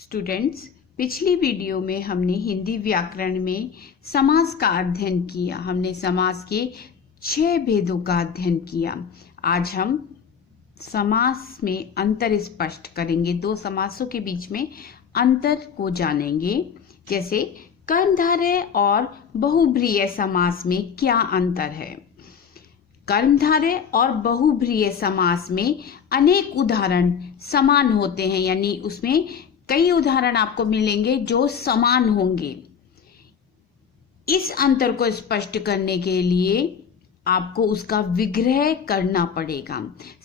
Students, पिछली video में हमने हिंदी व्याकरण में समास का अध्ययन किया। हमने समास के 6 भेदों का अध्ययन किया। आज हम समास में अंतर स्पष्ट करेंगे। दो समासों के बीच में अंतर को जानेंगे। जैसे कर्मधारय और बहुब्रीहि समास में क्या अंतर है। कर्मधारय और बहुब्रीहि समास में अनेक उदाहरण समान होते हैं, यानी उसमें कई उदाहरण आपको मिलेंगे जो समान होंगे। इस अंतर को स्पष्ट करने के लिए आपको उसका विग्रह करना पड़ेगा।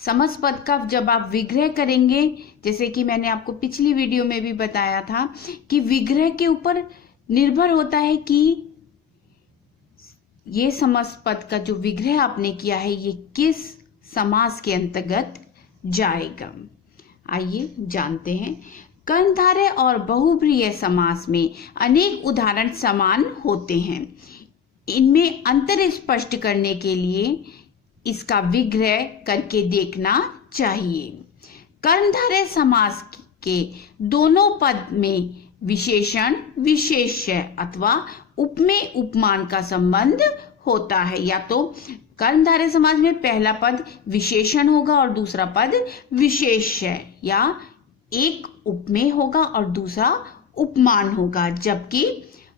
समास पद का जब आप विग्रह करेंगे, जैसे कि मैंने आपको पिछली वीडियो में भी बताया था कि विग्रह के ऊपर निर्भर होता है कि ये समास पद का जो विग्रह आपने किया है ये किस समास के अंतर्गत जाएगा। आइए जानते हैं। कर्मधारय और बहुब्रीहि समास में अनेक उदाहरण समान होते हैं। इनमें अंतर स्पष्ट करने के लिए इसका विग्रह करके देखना चाहिए। कर्मधारय समास के दोनों पद में विशेषण विशेष्य अथवा उपमेय उपमान का संबंध होता है। या तो कर्मधारय समास में पहला पद विशेषण होगा और दूसरा पद विशेष्य, या एक उपमेय होगा और दूसरा उपमान होगा। जबकि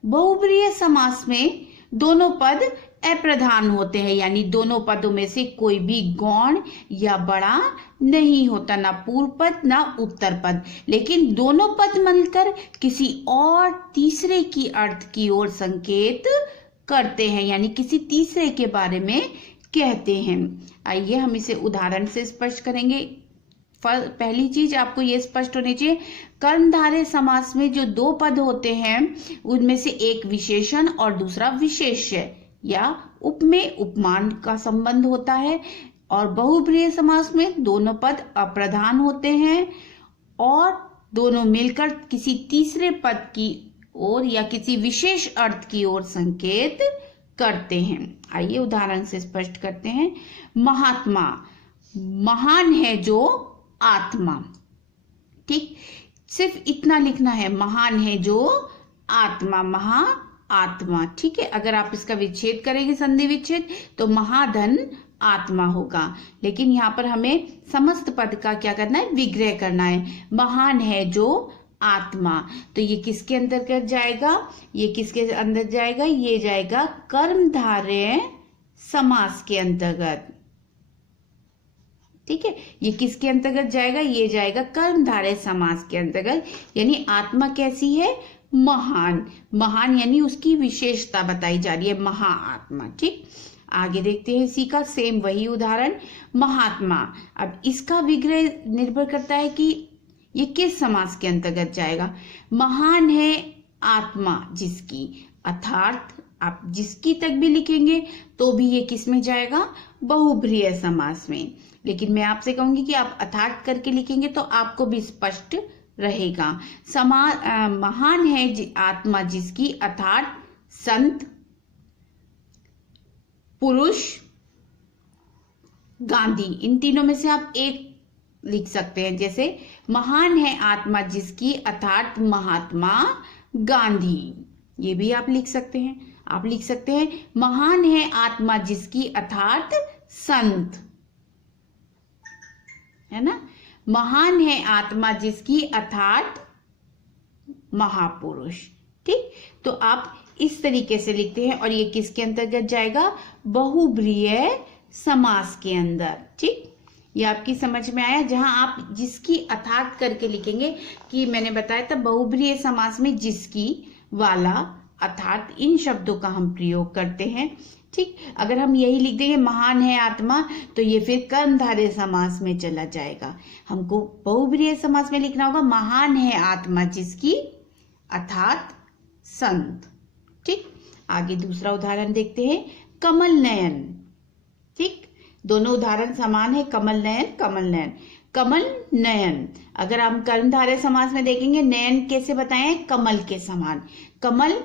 बहुब्रीहि समास में दोनों पद अप्रधान होते हैं, यानी दोनों पदों में से कोई भी गौण या बड़ा नहीं होता, ना पूर्व पद ना उत्तर पद, लेकिन दोनों पद मिलकर किसी और तीसरे की अर्थ की ओर संकेत करते हैं, यानी किसी तीसरे के बारे में कहते हैं। आइए हम इसे उदाहरण से स्पष्ट करेंगे। पहली चीज आपको ये स्पष्ट होनी चाहिए, कर्मधारय समास में जो दो पद होते हैं उनमें से एक विशेषण और दूसरा विशेष्य या उपमेय उपमान का संबंध होता है, और बहुब्रीहि समास में दोनों पद अप्रधान होते हैं और दोनों मिलकर किसी तीसरे पद की ओर या किसी विशेष अर्थ की ओर संकेत करते हैं। आइए उदाहरण से स्पष्ट करते हैं। महात्मा, महान है जो आत्मा। ठीक, सिर्फ इतना लिखना है, महान है जो आत्मा, महा आत्मा। ठीक है, अगर आप इसका विच्छेद करेंगे संधि विच्छेद तो महाधन आत्मा होगा, लेकिन यहाँ पर हमें समस्त पद का क्या करना है, विग्रह करना है। महान है जो आत्मा, तो ये किसके अंतर्गत जाएगा, ये किसके अंदर जाएगा, ये जाएगा कर्मधारय समास के अंतर्गत। ठीक है, ये किसके अंतर्गत जाएगा, ये जाएगा कर्मधारय समास के अंतर्गत। यानी आत्मा कैसी है, महान। महान यानी उसकी विशेषता बताई जा रही है, महाआत्मा। ठीक, आगे देखते हैं इसी का सेम वही उदाहरण, महात्मा। अब इसका विग्रह निर्भर करता है कि ये किस समास के अंतर्गत जाएगा। महान है आत्मा जिसकी, अर्थात आप जिसकी तक भी लिखेंगे तो भी ये किस में जाएगा, बहुब्रीहि समास में। लेकिन मैं आपसे कहूंगी कि आप अर्थात करके लिखेंगे तो आपको भी स्पष्ट रहेगा। महान है आत्मा जिसकी, अर्थात संत, पुरुष, गांधी, इन तीनों में से आप एक लिख सकते हैं। जैसे महान है आत्मा जिसकी, अर्थात महात्मा गांधी, ये भी आप लिख सकते हैं। आप लिख सकते हैं महान है आत्मा जिसकी, अर्थात संत, है ना। महान है आत्मा जिसकी, अर्थात महापुरुष। ठीक, तो आप इस तरीके से लिखते हैं और ये किसके अंतर्गत जाएगा, बहुब्रीहि समास के अंदर। ठीक, ये आपकी समझ में आया। जहां आप जिसकी अर्थात करके लिखेंगे, कि मैंने बताया था बहुब्रीहि समास में जिसकी वाला अर्थात इन शब्दों का हम प्रयोग करते हैं। ठीक, अगर हम यही लिख देंगे महान है आत्मा तो ये फिर कर्मधारय समास में चला जाएगा। हमको बहुब्रीहि समास में लिखना होगा महान है आत्मा जिसकी, अर्थात संत। ठीक, आगे दूसरा उदाहरण देखते हैं, कमल नयन। ठीक, दोनों उदाहरण समान है, कमल नयन, कमल नयन, कमल नयन। अगर हम कर्मधारय समास में देखेंगे, नयन कैसे बताएं, कमल के समान। कमल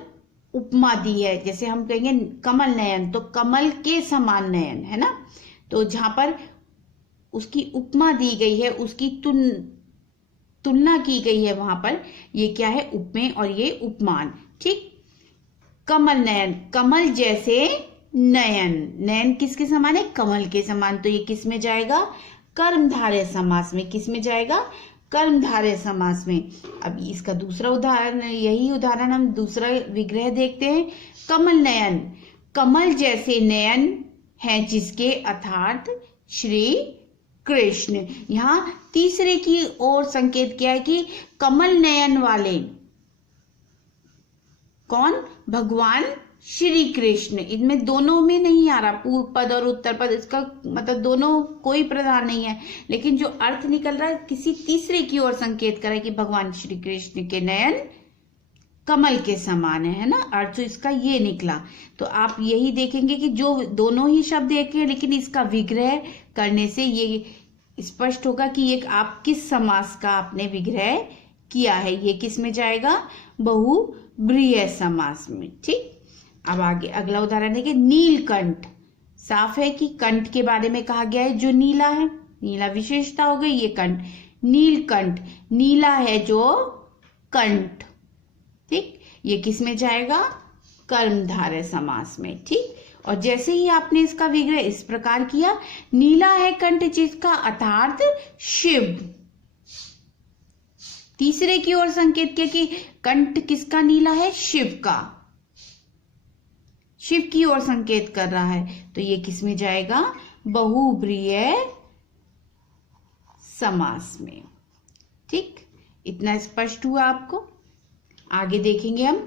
उपमा दी है, जैसे हम कहेंगे कमल नयन तो कमल के समान नयन, है ना। तो जहां पर उसकी उपमा दी गई है, उसकी तुलना की गई है वहां पर। ये क्या है, उपमेय और ये उपमान। ठीक, कमल नयन, कमल जैसे नयन, नयन किसके समान है, कमल के समान, तो ये किस में जाएगा, कर्मधारय समास में। किस में जाएगा, कर्मधारय समास में। अब इसका दूसरा उदाहरण, यही उदाहरण हम दूसरा विग्रह देखते हैं। कमल नयन, कमल जैसे नयन है जिसके, अर्थात श्री कृष्ण। यहाँ तीसरे की ओर संकेत किया है कि कमल नयन वाले कौन, भगवान श्री कृष्ण। इनमें दोनों में नहीं आ रहा, पूर्व पद और उत्तर पद, इसका मतलब दोनों कोई प्रधान नहीं है, लेकिन जो अर्थ निकल रहा है किसी तीसरे की ओर संकेत कर रहा है कि भगवान श्री कृष्ण के नयन कमल के समान है ना, अर्थ इसका ये निकला। तो आप यही देखेंगे कि जो दोनों ही शब्द एक है, लेकिन इसका विग्रह करने से ये स्पष्ट होगा कि ये आप किस समास का आपने विग्रह किया है। ये किस में जाएगा, बहुब्रीहि समास में। ठीक, अब आगे अगला उदाहरण है कि नीलकंठ। साफ है कि कंठ के बारे में कहा गया है जो नीला है, नीला विशेषता हो गई, ये कंठ, नीलकंठ, नीला है जो कंठ। ठीक, ये किस में जाएगा, कर्मधारय समास में। ठीक, और जैसे ही आपने इसका विग्रह इस प्रकार किया, नीला है कंठ जिसका, अर्थात शिव। तीसरे की ओर संकेत किया कि कंठ किसका नीला है, शिव का, शिव की ओर संकेत कर रहा है, तो ये किस में जाएगा, बहुब्रीहि समास में। ठीक, इतना स्पष्ट हुआ आपको। आगे देखेंगे हम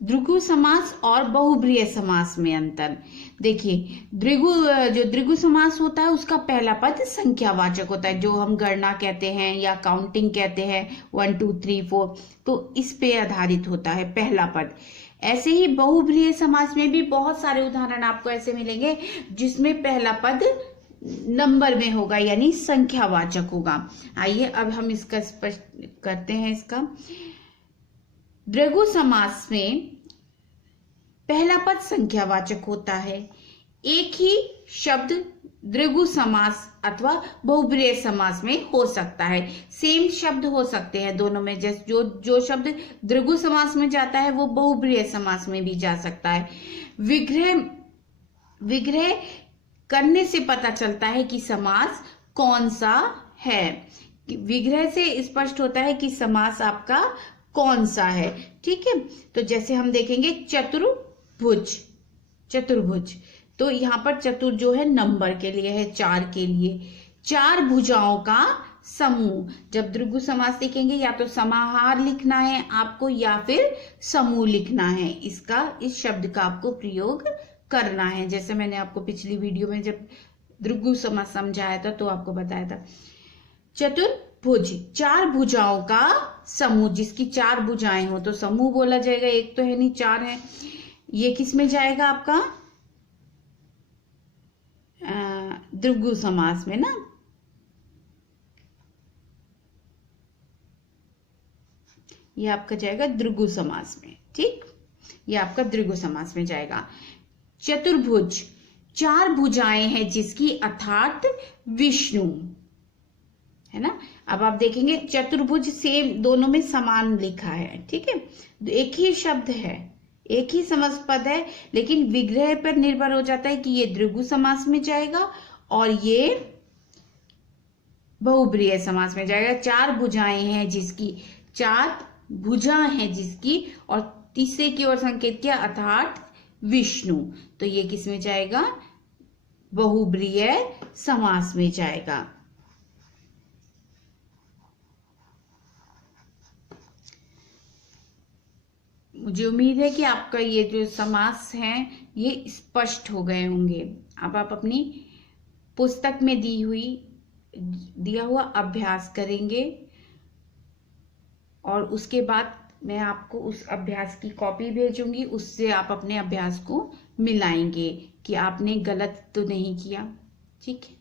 द्विगु समास और बहुब्रीहि समास में अंतर। देखिए, जो द्विगु समास होता है उसका पहला पद संख्यावाचक होता है, जो हम गणना कहते हैं या काउंटिंग कहते हैं, 1 2 3 4, तो इस पे आधारित होता है पहला पद। ऐसे ही बहुब्रीहि समास में भी बहुत सारे उदाहरण आपको ऐसे मिलेंगे जिसमें पहला पद नंबर में होगा, यानी संख्यावाचक होगा। आइए अब हम इसका स्पष्ट करते हैं। इसका द्विगु समास में पहला पद संख्यावाचक होता है। एक ही शब्द द्विगु समास अथवा बहुब्रीहि समास में हो सकता है, सेम शब्द हो सकते हैं दोनों में। जैसे जो शब्द द्विगु समास में जाता है वो बहुब्रीहि समास में भी जा सकता है। विग्रह करने से पता चलता है कि समास कौन सा है। विग्रह से स्पष्ट होता है कि समास आपका कौन सा है। ठीक है, तो जैसे हम देखेंगे चतुर्भुज, चतुर्भुज, तो यहाँ पर चतुर जो है नंबर के लिए है, 4 के लिए, 4 भुजाओं का समूह। जब द्विगु समास लिखेंगे या तो समाहार लिखना है आपको या फिर समूह लिखना है, इस शब्द का आपको प्रयोग करना है। जैसे मैंने आपको पिछली वीडियो में जब द्विगु समास समझाया था तो आपको बताया था। चतुर्भुज, 4 भुजाओं का समूह, जिसकी 4 भुजाएं हो तो समूह बोला जाएगा, एक तो है नहीं 4 है। ये किस में जाएगा आपका, द्विगु समास में ना। ये आपका जाएगा द्विगु समास में। ठीक, ये आपका द्विगु समास में जाएगा। चतुर्भुज, 4 भुजाएं हैं जिसकी, अर्थात विष्णु, है ना। अब आप देखेंगे चतुर्भुज सेम, दोनों में समान लिखा है। ठीक है, एक ही शब्द है, एक ही समास पद है, लेकिन विग्रह पर निर्भर हो जाता है कि ये द्विगु समास में जाएगा और ये बहुब्रीहि समास में जाएगा। 4 भुजाएं हैं जिसकी, 4 भुजा हैं जिसकी, और तीसरे की ओर संकेत किया, अर्थात विष्णु, तो ये किस में जाएगा, बहुब्रीहि समास में जाएगा। मुझे उम्मीद है कि आपका ये जो समास है ये स्पष्ट हो गए होंगे। अब आप अपनी पुस्तक में दिया हुआ अभ्यास करेंगे और उसके बाद मैं आपको उस अभ्यास की कॉपी भेजूंगी, उससे आप अपने अभ्यास को मिलाएंगे कि आपने गलत तो नहीं किया। ठीक है।